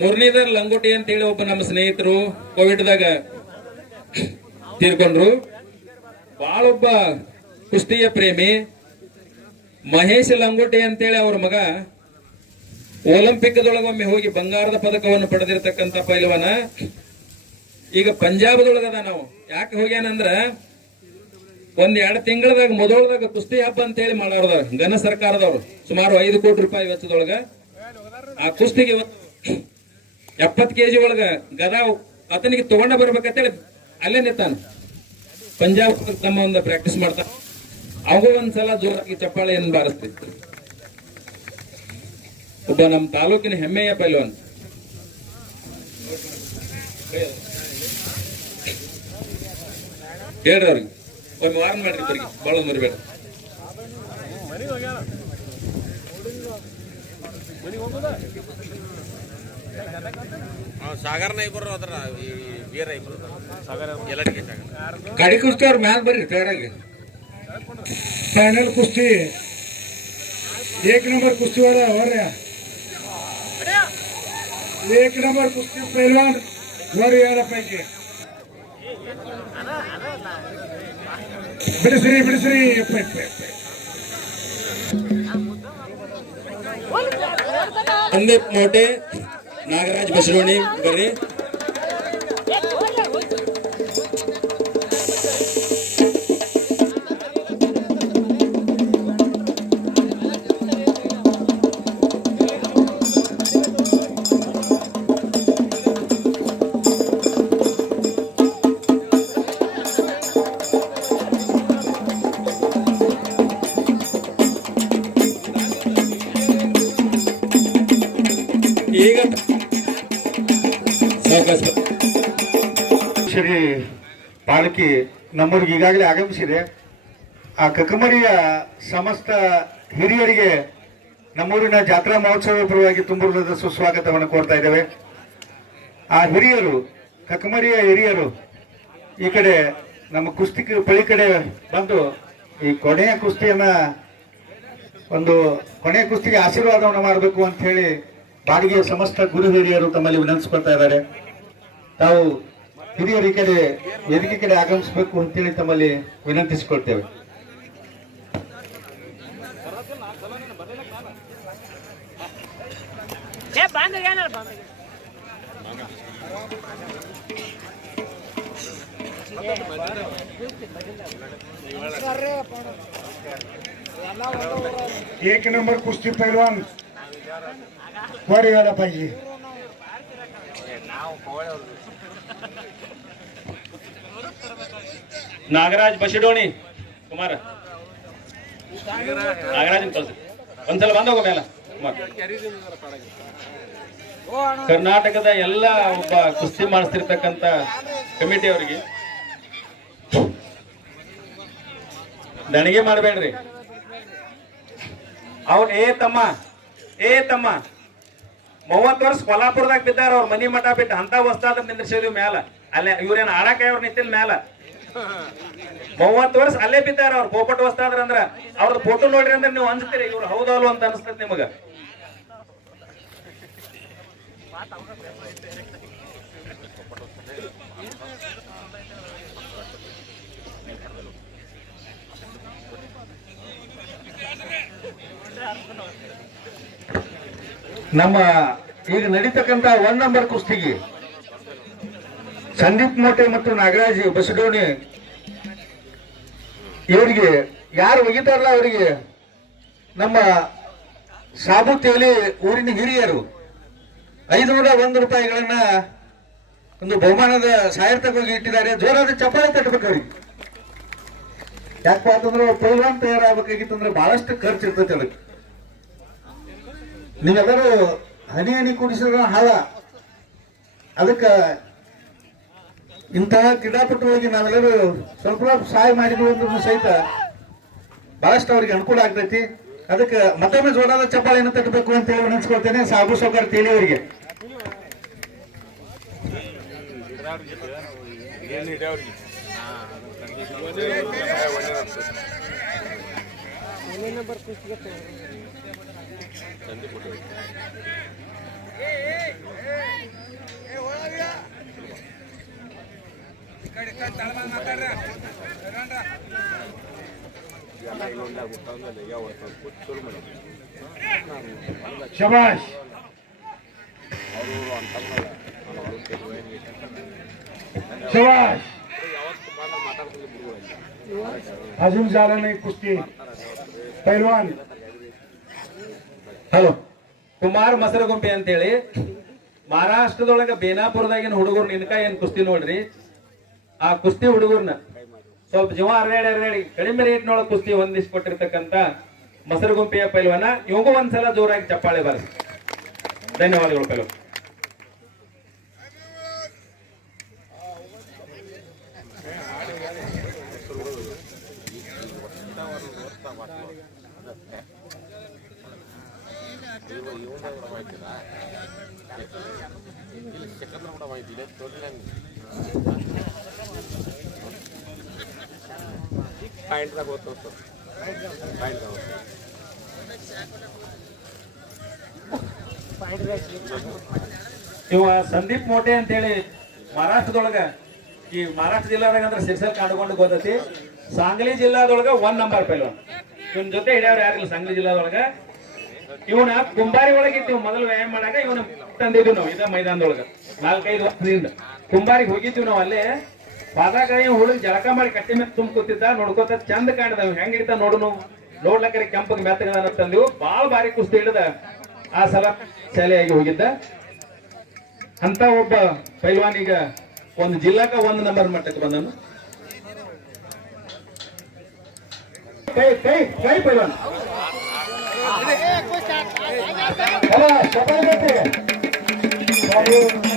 ಮುರಳೀಧರ್ ಲಂಗೋಟಿ ಅಂತ ಹೇಳಿ ಒಬ್ಬ ನಮ್ಮ ಸ್ನೇಹಿತರು ಕೋವಿಡ್ದಾಗ ತೀರ್ಕೊಂಡ್ರು. ಬಾಳೊಬ್ಬ ಕುಸ್ತಿಯ ಪ್ರೇಮಿ ಮಹೇಶ್ ಲಂಗೋಟಿ ಅಂತೇಳಿ ಅವ್ರ ಮಗ ಒಲಿಂಪಿಕ್ದೊಳಗೊಮ್ಮೆ ಹೋಗಿ ಬಂಗಾರದ ಪದಕವನ್ನು ಪಡೆದಿರತಕ್ಕಂತ ಪೈಲವಾನ ಈಗ ಪಂಜಾಬದೊಳಗದ. ನಾವು ಯಾಕೆ ಹೋಗ್ಯಾನಂದ್ರ 1-2 ತಿಂಗಳದಾಗ ಮೊದಲದಾಗ ಕುಸ್ತಿ ಹಬ್ಬ ಅಂತ ಹೇಳಿ ಮಾಡಾರ್ದ ಘನ ಸರ್ಕಾರದವ್ರು ಸುಮಾರು 5 ಕೋಟಿ ರೂಪಾಯಿ ವೆಚ್ಚದೊಳಗ ಆ ಕುಸ್ತಿಗೆ 70 kg ಒಳಗ ಗದಾ ಆತನಿಗೆ ತಗೊಂಡ ಬರ್ಬೇಕಂತೇಳಿ ಅಲ್ಲೇ ನಿಂತಾನ. ಪಂಜಾಬ್ ತಮ್ಮ ಒಂದು ಪ್ರಾಕ್ಟೀಸ್ ಮಾಡ್ತಾನ. ಅವು ಒಂದ್ಸಲ ಜೋರಾಗಿ ಚಪ್ಪಾಳೆಯನ್ನು ಬಾರಿಸ್ತಿತ್ತು. ಒಬ್ಬ ನಮ್ಮ ತಾಲೂಕಿನ ಹೆಮ್ಮೆಯ ಪೈಲ್ವಾನ್. ಹೇಳ್ರಿ ಅವ್ರಿಗೆ ಒಮ್ಮೆ ವಾರ್ನ್ ಮಾಡ್ರಿ, ಬರಿಗೆ ಬಾಳ ಮರಿಬೇಡ. ಗಾಡಿ ಕುಸ್ತಿ ಅವ್ರ ಮ್ಯಾಲ ಬರ್ರಿ ತಯಾರಾಗಿ. ಫೈನಲ್ ಕುಸ್ತಿ 1 ನಂಬರ್ ಕುಸ್ತಿ ಅವ್ರ 1 ನಂಬರ್ ಕುಸ್ತಿ ಪೈಲ್ವಾನ್ ವರಿಯಾದ ಪೈಕಿ ಬಿಡಿಸ್ರಿ ಸಂದೀಪ್ ಮೋಟೆ, ನಾಗರಾಜ್ ಬಸರೋಣಿ ಬರ್ರಿ. ಈಗ ಶ್ರೀ ಪಾಲಕಿ ನಮ್ಮೂರಿಗೆ ಈಗಾಗಲೇ ಆಗಮಿಸಿದೆ. ಆ ಕಕ್ಕಮರಿಯ ಸಮಸ್ತ ಹಿರಿಯರಿಗೆ ನಮ್ಮೂರಿನ ಜಾತ್ರಾ ಮಹೋತ್ಸವ ಪರವಾಗಿ ತುಂಬುರದ ಸುಸ್ವಾಗತವನ್ನು ಕೋರ್ತಾ ಇದ್ದೇವೆ. ಆ ಹಿರಿಯರು, ಕಕ್ಕಮರಿಯ ಹಿರಿಯರು ಈ ಕಡೆ ನಮ್ಮ ಕುಸ್ತಿ ಪಳಿ ಕಡೆ ಬಂದು ಈ ಕೊನೆಯ ಕುಸ್ತಿಯನ್ನ ಕೊನೆಯ ಕುಸ್ತಿಗೆ ಆಶೀರ್ವಾದವನ್ನು ಮಾಡಬೇಕು ಅಂತ ಹೇಳಿ ಬಾಡಿಗೆಯ ಸಮಸ್ತ ಗುರು ಹಿರಿಯರು ತಮ್ಮಲ್ಲಿ ವಿನಂತಿಸ್ಕೊಳ್ತಾ ಇದ್ದಾರೆ. ತಾವು ಹಿರಿಯರು ಈ ಕಡೆ ವೇದಿಕೆ ಕಡೆ ಆಗಮಿಸಬೇಕು ಅಂತೇಳಿ ತಮ್ಮಲ್ಲಿ ವಿನಂತಿಸಿಕೊಳ್ತೇವೆ. एक नंबर कुस्ती पहलवान वर यायला पाहिजे. ನಾಗರಾಜ್ ಬಸಿಡೋಣಿ ಕುಮಾರ, ನಾಗರಾಜ್ ಒಂದ್ಸಲ ಬಂದೋಗ ಮೇಲ. ಕರ್ನಾಟಕದ ಎಲ್ಲ ಒಬ್ಬ ಕುಸ್ತಿ ಮಾಡಿಸ್ತಿರ್ತಕ್ಕಂಥ ಕಮಿಟಿ ಅವರಿಗೆ ದಣಿಗೆ ಮಾಡಬೇಡ್ರಿ. ಅವ್ರ ಏ ತಮ್ಮ 30 ವರ್ಷ ಕೊಲ್ಲಾಪುರದಾಗ ಬಿದ್ದಾರ. ಅವ್ರ ಮನಿ ಮಠ ಬಿಟ್ಟು ಅಂತ ವಸ್ತಾದ ನಿಂದ್ರಿಸಿದ್ವಿ ಮ್ಯಾಲ. ಅಲ್ಲೇ ಇವ್ರೇನು ಆಡಾಕ ಅವ್ರ ನಿಂತಿಲ್ ಮ್ಯಾಲ 30 ವರ್ಷ ಅಲ್ಲೇ ಬಿದ್ದಾರ. ಅವ್ರು ಗೋಪಟ್ ವಸ್ತಾದ್ರ ಅಂದ್ರ ಅವ್ರದ್ದು ಫೋಟೋ ನೋಡ್ರಿ ಅಂದ್ರೆ ನೀವು ಅನ್ಸ್ತೀರಿ ಇವ್ರು ಹೌದಲ್ವ ಅಂತ ಅನಿಸ್ತದೆ ನಿಮಗ. ನಮ್ಮ ಈಗ ನಡೀತಕ್ಕಂತ 1 ನಂಬರ್ ಕುಸ್ತಿಗೆ ಸಂದೀಪ್ ಮೋಟೆ ಮತ್ತು ನಾಗರಾಜ್ ಬಸಡೋಣಿ ಇವರಿಗೆ ಯಾರು ಒಗಿತಾರಲ್ಲ ಅವರಿಗೆ ನಮ್ಮ ಸಾಬು ತೇಲಿ ಊರಿನ ಹಿರಿಯರು 501 ರೂಪಾಯಿಗಳನ್ನ ಒಂದು ಬಹುಮಾನದ ಸಾಯರ್ಥಕವಾಗಿ ಇಟ್ಟಿದ್ದಾರೆ. ಜೋರಾದ ಚಪ್ಪಾಳೆ ತಟ್ಟಬೇಕು ಅವ್ರಿಗೆ. ಯಾಕಪ್ಪ ಅಂತಂದ್ರೆ ಪ್ರೋಗ್ರಾಮ್ ತಯಾರಾಗಬೇಕಾಗಿತ್ತಂದ್ರೆ ಬಹಳಷ್ಟು ಖರ್ಚು ಇರ್ತೈತೆ ಅದಕ್ಕೆ. ನೀವೆಲ್ಲರೂ ಹನಿ ಕೂಡಿಸಿದ ಹಾಳ. ಅದಕ್ಕೆ ಇಂತಹ ಕ್ರೀಡಾಪಟುಗಳಿಗೆ ನಾವೆಲ್ಲರೂ ಸ್ವಲ್ಪ ಸಹಾಯ ಮಾಡಿದ್ವಿ ಅಂದ್ರೂ ಸಹಿತ ಬಹಳಷ್ಟು ಅವ್ರಿಗೆ ಅನುಕೂಲ ಆಗ್ತೈತಿ. ಅದಕ್ಕೆ ಮತ್ತೊಮ್ಮೆ ಜೋರಾದ ಚಪ್ಪಾಳೆಯನ್ನು ತಟ್ಟಬೇಕು ಅಂತ ಹೇಳಿ ವಿನಂತಿಸ್ಕೊಳ್ತೇನೆ ಸಾಬು ಸೌಕರ್ ತೇಲಿ ಅವರಿಗೆ. ಶಬಾಷ್. शबाश. अजून झालं नाही कुस्ती. पैलवान ಹಲೋ ಕುಮಾರ್ ಮಸರಗುಂಪಿ ಅಂತೇಳಿ ಮಹಾರಾಷ್ಟ್ರದೊಳಗ ಬೇನಾಪುರದಾಗಿನ ಹುಡುಗರು ನಿನ್ಕ ಏನ್ ಕುಸ್ತಿ ನೋಡ್ರಿ, ಆ ಕುಸ್ತಿ ಹುಡುಗರ್ನ ಸ್ವಲ್ಪ ಜೀವ ಅರ್ಯಾಡಿ ಕಡಿಮೆ ರೇಟ್ನೊಳಗ ಕುಸ್ತಿ ಹೊಂದಿಸ್ಕೊಟ್ಟಿರ್ತಕ್ಕಂತ ಮಸರಗುಂಪಿಯ ಪೈಲ್ವಾನ, ಇವಾಗ ಒಂದ್ಸಲ ಜೋರಾಗಿ ಚಪ್ಪಾಳೆ ಬಾರಿಸಿ. ಧನ್ಯವಾದಗಳು ಪೈಲ್ವಾನ್. ಇವ ಸಂದೀಪ್ ಮೋಟೆ ಅಂತ ಹೇಳಿ ಮಹಾರಾಷ್ಟ್ರದೊಳಗ, ಈ ಮಹಾರಾಷ್ಟ್ರ ಜಿಲ್ಲಾದಾಗ ಅಂದ್ರೆ ಸಿರ್ಸಲ್ ಕಾಣ್ಕೊಂಡು ಗೊತ್ತೈತಿ. ಸಾಂಗ್ಲಿ ಜಿಲ್ಲಾದೊಳಗ 1 ನಂಬರ್ ಪೈಲ್ವಾನ್. ಇವನ್ ಜೊತೆ ಹಿಡಿಯವ್ರು ಯಾರಿಲ್ಲ ಸಾಂಗ್ಲಿ ಜಿಲ್ಲಾದೊಳಗ. ಇವನ ಕುಂಬಾರಿ ಒಳಗಿತ್ತು ಮೊದಲು ವ್ಯಾಯಾಮ ಮಾಡಾಗ ಇವನ ತಂದಿದ್ವಿ ನಾವು ಇದ ಮೈದಾನದೊಳಗ 4-5 ವರ್ಷದಿಂದ ಕುಂಬಾರಿಗೆ ಹೋಗಿದ್ವಿ ನಾವು. ಅಲ್ಲೇ ಪಾದಕಾಯಿ ಹುಡುಗ ಜಳಕ ಮಾಡಿ ಕಟ್ಟಿ ಮೇಲೆ ತುಂಬ ಕೂತಿದ್ದ, ನೋಡ್ಕೋತ ಚಂದ ಕಾಣಿದ ಹೆಂಗ್ ಹಿಡಿತ ನೋಡು, ನೋಡ್ಲಕ್ಕರೆ ಕೆಂಪಗೆ ಮೆತ್ತಗದ ತಂದಿವು. ಬಾಳ ಬಾರಿ ಕುಸ್ತಿ ಹಿಡಿದ ಆ ಸಲ ಶಾಲೆಯಾಗಿ ಹೋಗಿದ್ದ ಅಂತ ಒಬ್ಬ ಪೈಲ್ವಾನ್ ಈಗ ಒಂದು ಜಿಲ್ಲಾಕ 1 ನಂಬರ್ ಮಟ್ಟಕ್ಕೆ ಬಂದನು. ಕೈ ಕೈ ಕೈ ಪೈಲ್ವಾನ್ ಶಬಾಷ್.